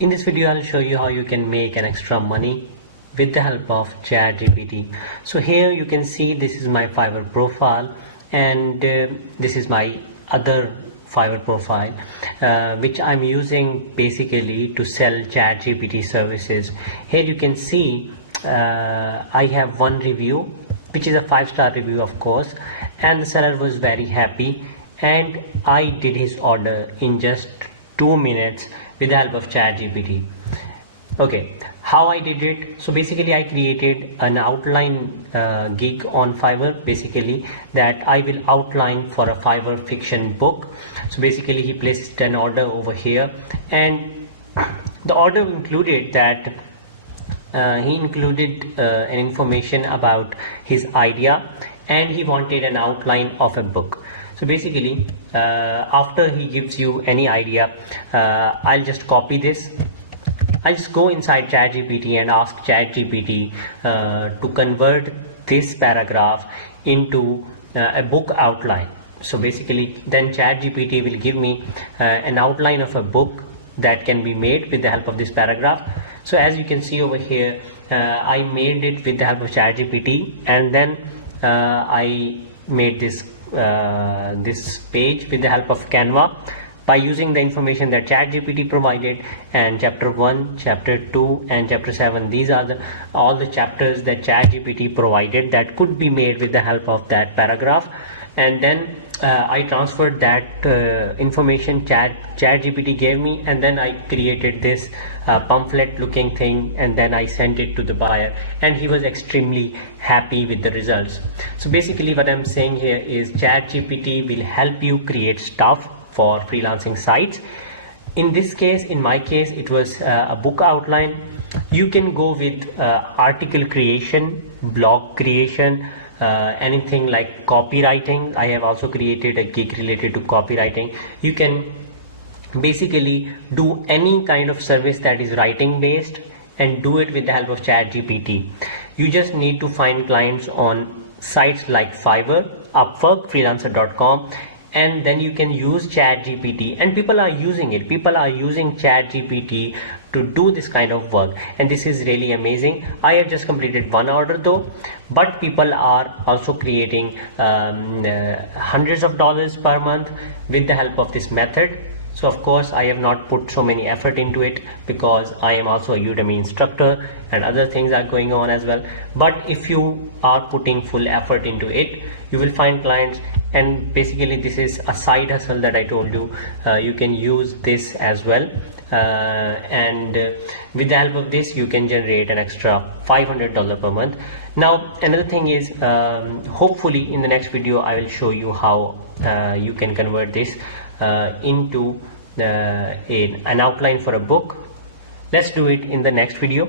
In this video, I'll show you how you can make an extra money with the help of ChatGPT. So here you can see this is my Fiverr profile, and this is my other Fiverr profile, which I'm using basically to sell ChatGPT services. Here you can see I have one review, which is a 5-star review, of course, and the seller was very happy, and I did his order in just 2 minutes with the help of ChatGPT. Okay, how I did it? So basically I created an outline gig on Fiverr, basically that I will outline for a Fiverr fiction book. So basically he placed an order over here, and the order included that he included an information about his idea, and he wanted an outline of a book. So basically after he gives you any idea, I'll just copy this. I'll just go inside ChatGPT and ask ChatGPT to convert this paragraph into a book outline. So basically then ChatGPT will give me an outline of a book that can be made with the help of this paragraph. So as you can see over here, I made it with the help of ChatGPT, and then I made this page with the help of Canva by using the information that ChatGPT provided. And chapter 1, chapter 2 and chapter 7, these are all the chapters that ChatGPT provided that could be made with the help of that paragraph. And then I transferred that information ChatGPT gave me, and then I created this pamphlet looking thing, and then I sent it to the buyer, and he was extremely happy with the results. So basically what I'm saying here is ChatGPT will help you create stuff for freelancing sites. In this case, in my case, it was a book outline. You can go with article creation, blog creation, anything like copywriting. I have also created a gig related to copywriting. You can basically do any kind of service that is writing based and do it with the help of ChatGPT. You just need to find clients on sites like Fiverr, Upwork, freelancer.com, and then you can use ChatGPT, and people are using it. People are using ChatGPT to do this kind of work, and this is really amazing. I have just completed one order though, but people are also creating hundreds of dollars per month with the help of this method. So of course I have not put so many effort into it because I am also a Udemy instructor and other things are going on as well. But if you are putting full effort into it, you will find clients. And basically this is a side hustle that I told you. You can use this as well, and with the help of this you can generate an extra $500 per month. Now another thing is, hopefully in the next video I will show you how you can convert this into an outline for a book. Let's do it in the next video.